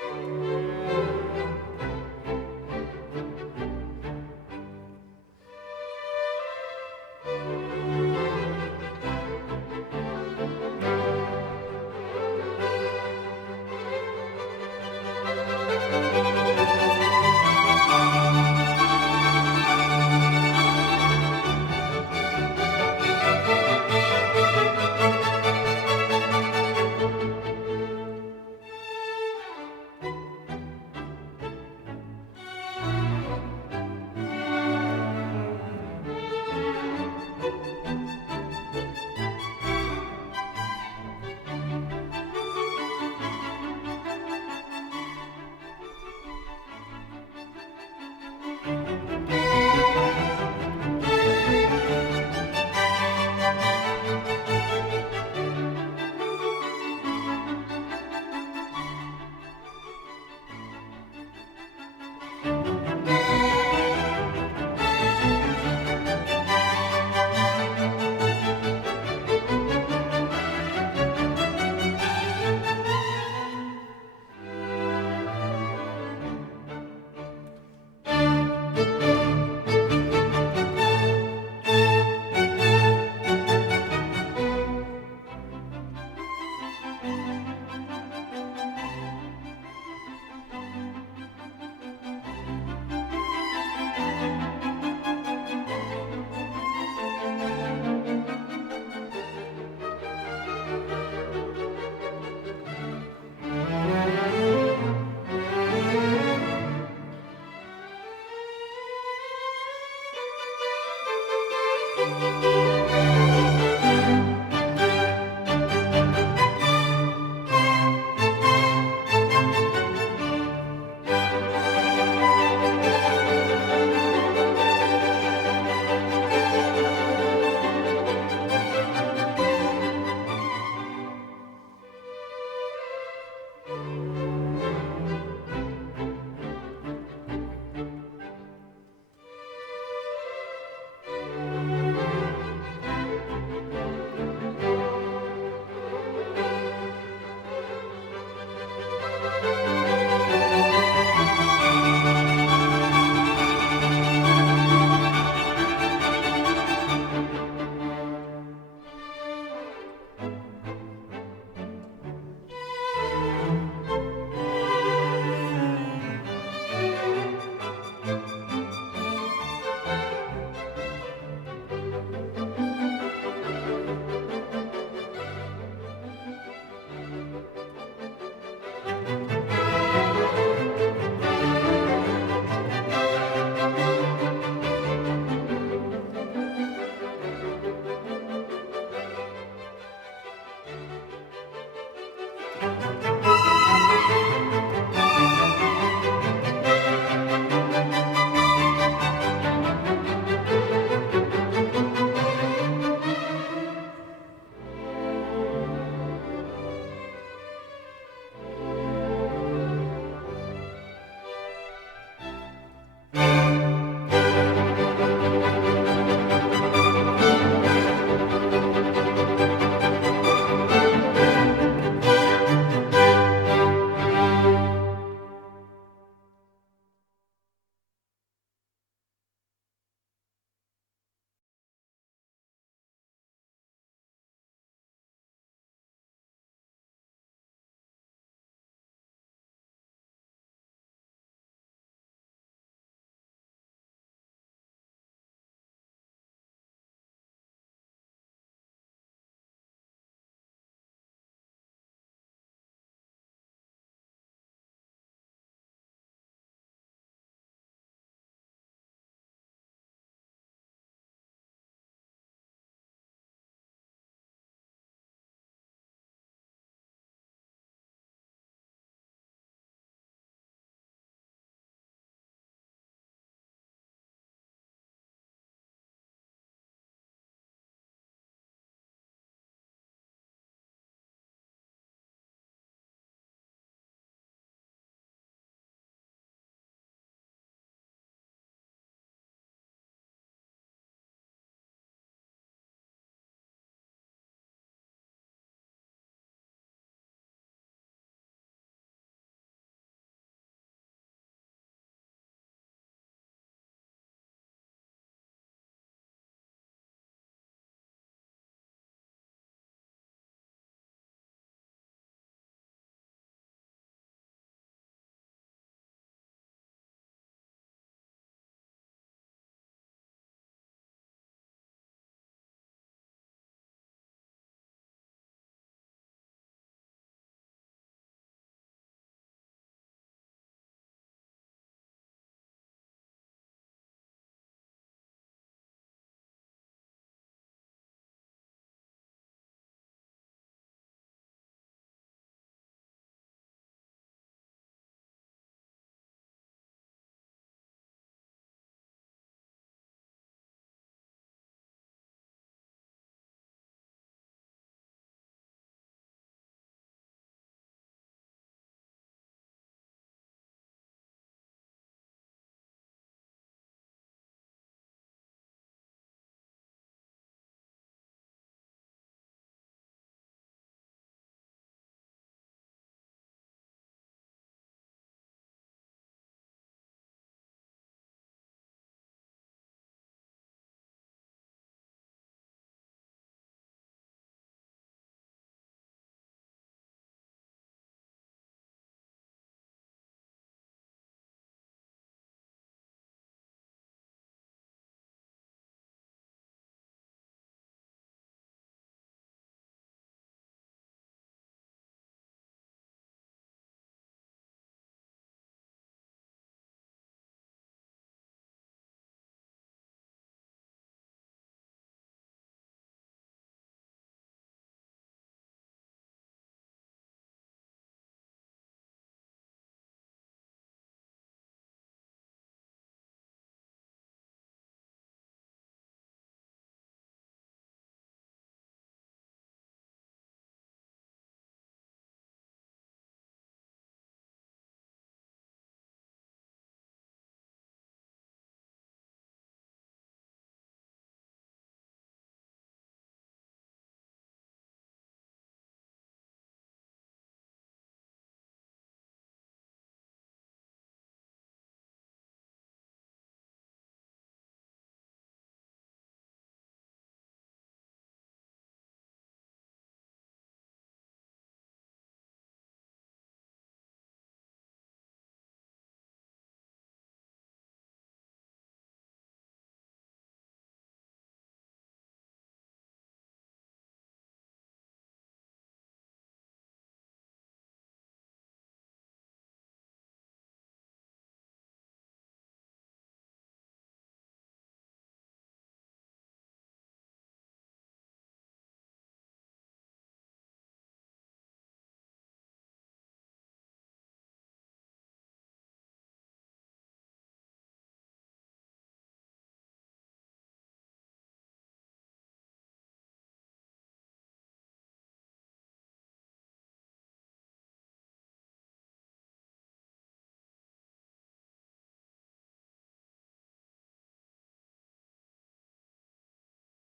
thank you